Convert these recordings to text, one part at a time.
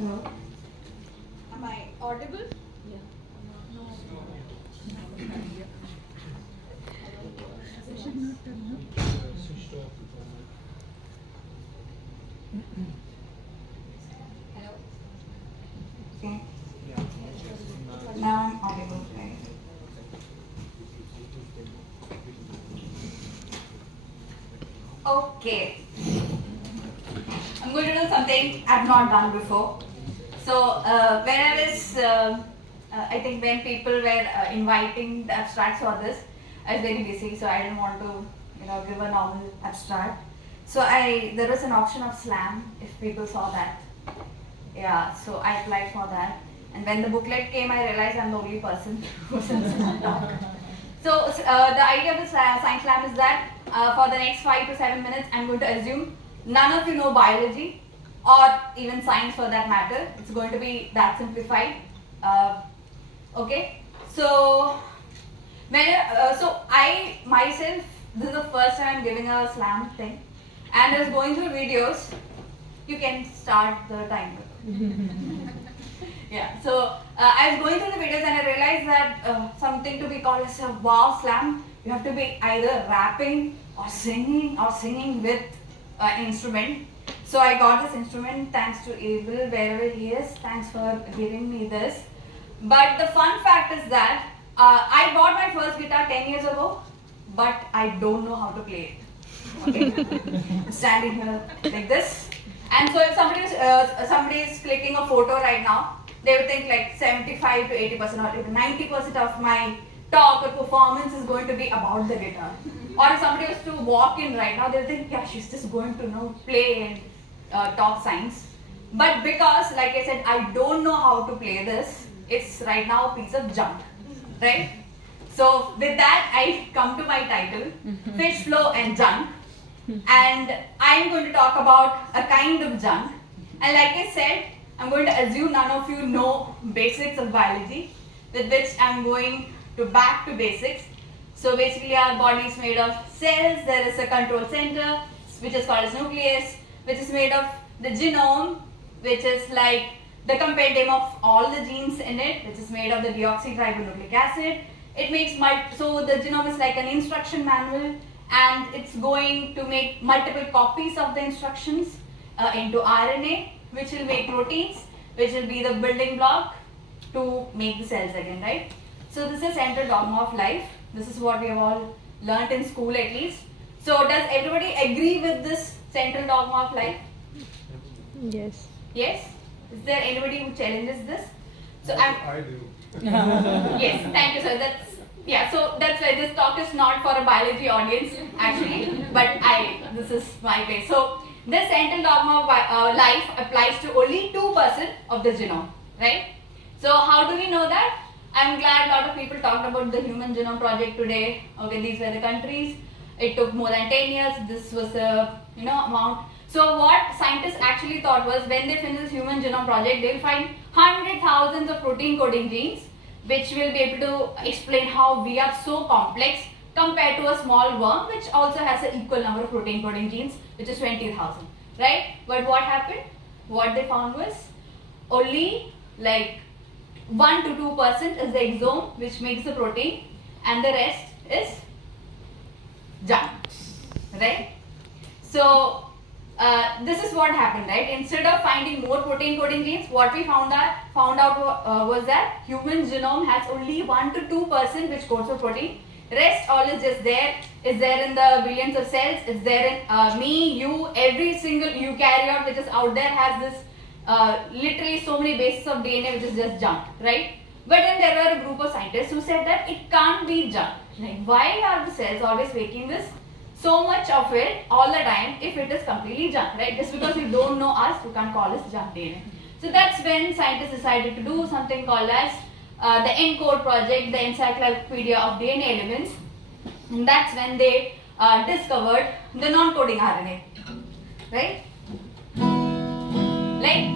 Hello? Am I audible? Yeah. No. It should not turn up. Hello? Okay. Now I'm audible, right? Okay. I'm going to do something I've not done before. So, when I was, I think when people were inviting the abstracts for this, I was very busy, so I didn't want to, give a normal abstract. So there was an option of slam, if people saw that. Yeah, so I applied for that. And when the booklet came, I realized I'm the only person who's in slam talk. So the idea of the science slam is that for the next 5 to 7 minutes, I'm going to assume none of you know biology or even science for that matter. It's going to be that simplified. Okay. So I myself, this is the first time I'm giving a slam thing, and I was going through videos. You can start the timer. Yeah, so I was going through the videos and I realized that something to be called as a wow slam, you have to be either rapping or singing with an instrument. So I got this instrument thanks to Abel, wherever he is. Thanks for giving me this. But the fun fact is that I bought my first guitar 10 years ago, but I don't know how to play it. Okay, standing here like this. And so if somebody is clicking a photo right now, they would think like 75 to 80% or even 90% of my talk or performance is going to be about the guitar. Or if somebody was to walk in right now, they would think, yeah, she's just going to play and talk science. But because, like I said, I don't know how to play this, it's right now a piece of junk, right? So with that, I come to my title, Fish, Flow and Junk. And I'm going to talk about a kind of junk. And like I said, I'm going to assume none of you know basics of biology, with which I'm going to back to basics. So basically our body is made of cells. There is a control center, which is called as nucleus, which is made of the genome, which is like the compendium of all the genes in it, which is made of the deoxyribonucleic acid. It makes so the genome is like an instruction manual, and it's going to make multiple copies of the instructions into RNA, which will make proteins, which will be the building block to make the cells again, right? So this is central dogma of life. This is what we have all learnt in school at least. So does everybody agree with this central dogma of life? Yes. Yes? Is there anybody who challenges this? So I do. Yes, thank you, sir. So that's why this talk is not for a biology audience actually, but this is my place. So this central dogma of life applies to only 2% of the genome, right? So how do we know that? I'm glad a lot of people talked about the Human Genome Project today. Okay, these were the countries. It took more than 10 years. This was the amount. So what scientists actually thought was, when they finish this Human Genome Project, they will find 100,000 of protein coding genes, which will be able to explain how we are so complex compared to a small worm, which also has an equal number of protein coding genes, which is 20,000, right? But what happened? What they found was only like 1 to 2% is the exome, which makes the protein, and the rest is junk, right? So this is what happened, right? Instead of finding more protein coding genes, what we found out was that human genome has only 1 to 2% which codes for protein. Rest all is just there. Is there in the billions of cells. Is there in me, you, every single eukaryote which is out there has this literally so many bases of DNA which is just junk, right? But then there were a group of scientists who said that it can't be junk. Like, why are the cells always making this so much of it all the time if it is completely junk, right? Just because you don't know us, you can't call us junk DNA. So that's when scientists decided to do something called as the ENCODE project, the Encyclopedia of DNA Elements. And that's when they discovered the non-coding RNA, right?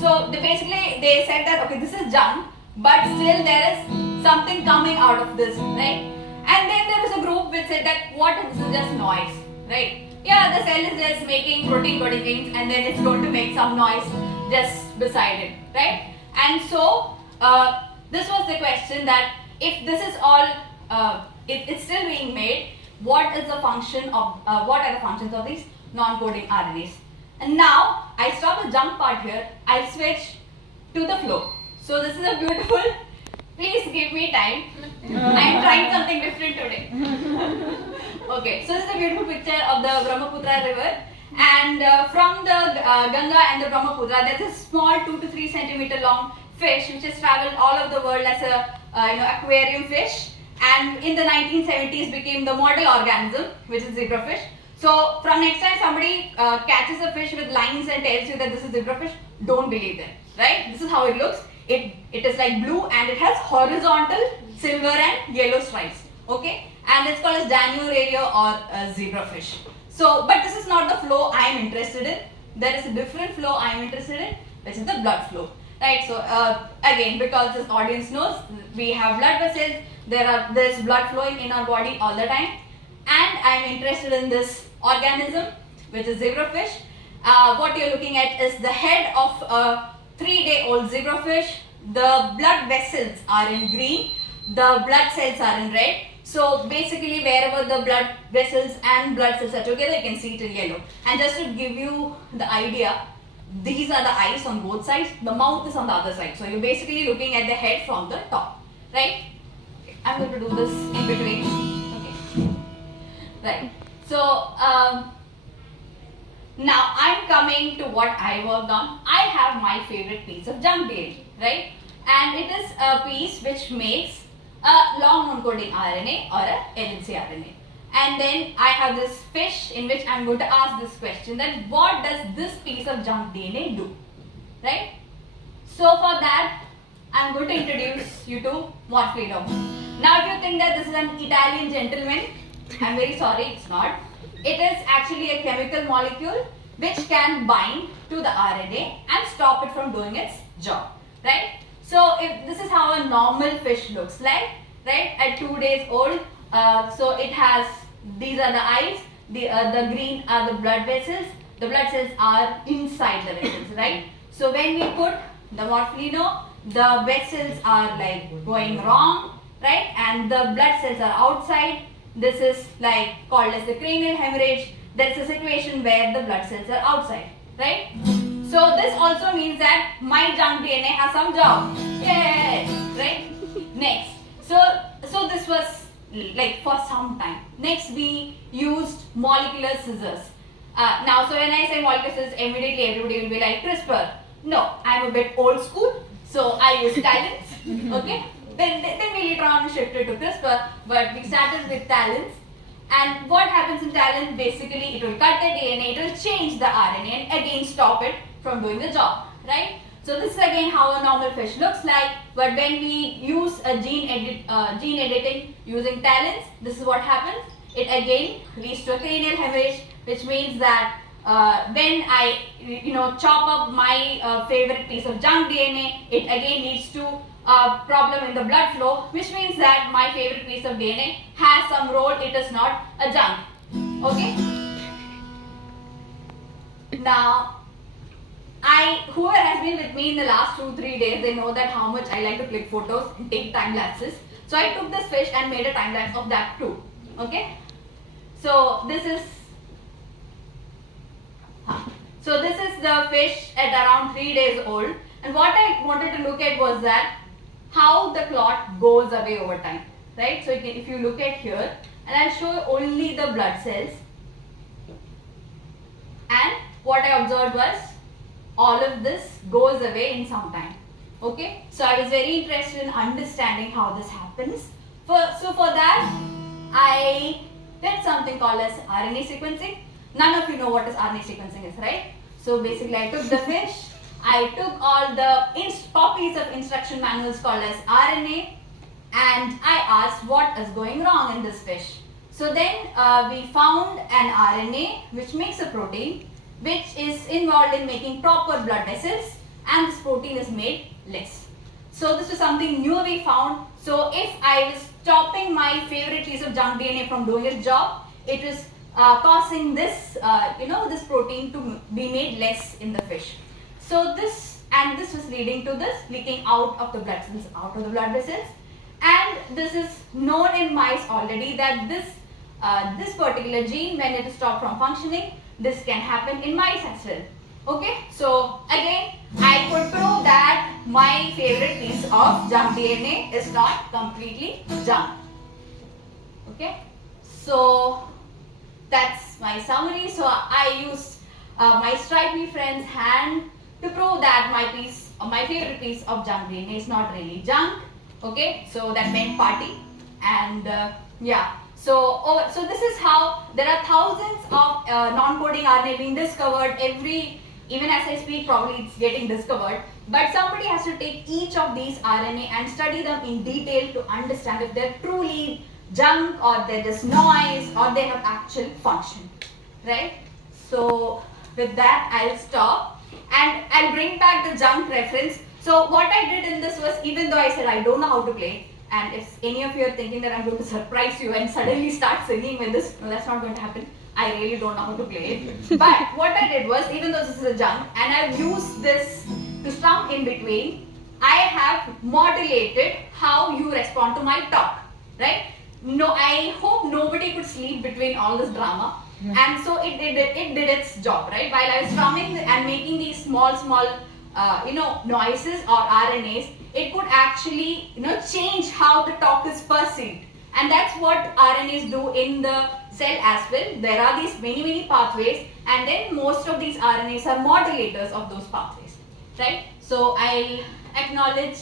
So they said that, okay, this is junk, but still there is something coming out of this, right? And then there was a group which said that, what if this is just noise, right? Yeah, the cell is just making protein coding genes and then it's going to make some noise. just beside it, right? And so this was the question that if this is all, it's still being made, what is the function of, what are the functions of these non-coding RNAs? And now I stop the jump part here, I'll switch to the flow. So this is a beautiful, please give me time. I'm trying something different today. Okay, so this is a beautiful picture of the Brahmaputra river, and from the Ganga and the Brahmaputra, there's a small 2 to 3 centimeter long fish which has traveled all over the world as a aquarium fish, and in the 1970s became the model organism, which is zebrafish. So from next time somebody catches a fish with lines and tells you that this is zebrafish, don't believe them, right? This is how it looks. It is like blue and it has horizontal silver and yellow stripes, okay? And it's called as Danuaria or zebrafish. So, but this is not the flow I am interested in. There is a different flow I am interested in, which is the blood flow, right? So again, because this audience knows, we have blood vessels, there's blood flowing in our body all the time, and I am interested in this organism, which is zebrafish. What you're looking at is the head of a 3-day-old zebrafish. The blood vessels are in green, the blood cells are in red. So basically wherever the blood vessels and blood cells are together, you can see it in yellow. And just to give you the idea, these are the eyes on both sides, the mouth is on the other side. So you're basically looking at the head from the top, right? I'm going to do this in between. Okay, right. So now I'm coming to what I worked on. I have my favorite piece of junk DNA, right? And it is a piece which makes a long non-coding RNA or a LNC RNA. And then I have this fish in which I'm going to ask this question, that what does this piece of junk DNA do, right? So for that, I'm going to introduce you to Morphlino. Now if you think that this is an Italian gentleman, I'm very sorry, it's not. It is actually a chemical molecule which can bind to the RNA and stop it from doing its job, right? So if this is how a normal fish looks like, right, at 2 days old. So it has, these are the eyes, the green are the blood vessels, the blood cells are inside the vessels, right? So when we put the Morphlino, the vessels are like going wrong, right, and the blood cells are outside. This is like called as the cranial hemorrhage. That's a situation where the blood cells are outside, right? So this also means that my junk DNA has some job. Yay! Right? Next. So this was like for some time. Next we used molecular scissors. Now so when I say molecular scissors, immediately everybody will be like CRISPR. No, I'm a bit old school. So I use talents. Okay? Then we later on shifted to CRISPR, but we started with talents. And what happens in talent? Basically, it will cut the DNA, it will change the RNA and again stop it from doing the job, right? So this is again how a normal fish looks like. But when we use a gene editing using talents, this is what happens. It again leads to a cranial hemorrhage, which means that when I chop up my favorite piece of junk DNA, it again leads to a problem in the blood flow, which means that my favorite piece of DNA has some role, it is not a junk. Okay? Now, whoever has been with me in the last 2-3 days, they know that how much I like to click photos and take time lapses. So I took this fish and made a time lapse of that too. Okay? So this is the fish at around 3 days old, and what I wanted to look at was that how the clot goes away over time, right? So if you look at here, and I'll show you only the blood cells, and what I observed was all of this goes away in some time. Okay, so I was very interested in understanding how this happens. So for that, I did something called as RNA sequencing. None of you know what is RNA sequencing is, right? So basically I took the fish, I took all the copies of instruction manuals called as RNA, and I asked what is going wrong in this fish. So then we found an RNA which makes a protein which is involved in making proper blood vessels, and this protein is made less. So this was something new we found. So if I was stopping my favorite piece of junk DNA from doing its job, it was causing this this protein to be made less in the fish. So this was leading to this leaking out of the blood cells, out of the blood vessels, and this is known in mice already that this particular gene, when it is stopped from functioning, this can happen in mice as well. Okay, so again I could prove that my favorite piece of junk DNA is not completely junk. Okay, so that's my summary. So I used my stripy friend's hand to prove that my favorite piece of junk DNA is not really junk. Okay, so that meant party, and yeah. So this is how there are thousands of non-coding RNA being discovered even as I speak, probably it's getting discovered. But somebody has to take each of these RNA and study them in detail to understand if they're truly junk or they're just noise or they have actual function, right? So with that I'll stop and I'll bring back the junk reference. So what I did in this was, even though I said I don't know how to play, and if any of you are thinking that I'm going to surprise you and suddenly start singing with this, no, that's not going to happen. I really don't know how to play it. But what I did was, even though this is a junk and I've used this to stump in between, I have modulated how you respond to my talk, right? No, I hope nobody could sleep between all this drama. And so it did its job, right? While I was strumming and making these small noises or RNAs, it could actually change how the talk is perceived. And that's what RNAs do in the cell as well. There are these many pathways, and then most of these RNAs are modulators of those pathways, right? So I'll acknowledge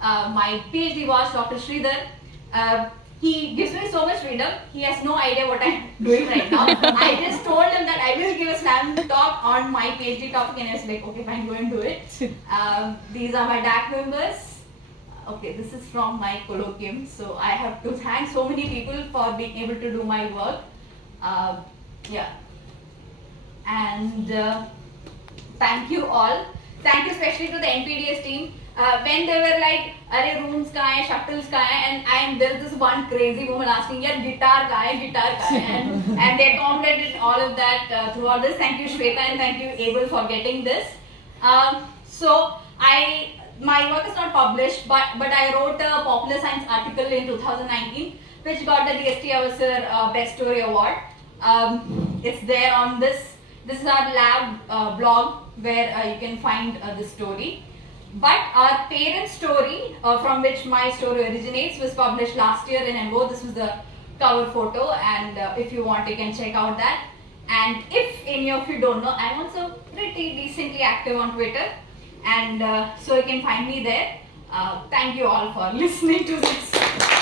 my PhD watch, Dr. Sridhar. He gives me so much freedom. He has no idea what I'm doing right now. I just told him that I will give a slam talk on my PhD topic, and I was like, okay, fine, go and do it. These are my DAC members. Okay, this is from my colloquium, so I have to thank so many people for being able to do my work. Yeah, and thank you all. Thank you especially to the NPDS team. When they were like, "Arey rooms kahan hai, shuttles kahan hai," and there is this one crazy woman asking, "Yaar guitar kahan hai," and they accommodated all of that throughout this. Thank you Shweta and thank you Abel for getting this. My work is not published, but I wrote a popular science article in 2019, which got the DST IISER Best Story Award. It's there on this. This is our lab blog where you can find the story. But our parent story, from which my story originates, was published last year in ENVO. This was the cover photo, and if you want, you can check out that. And if any of you don't know, I'm also pretty decently active on Twitter. And so you can find me there. Thank you all for listening to this.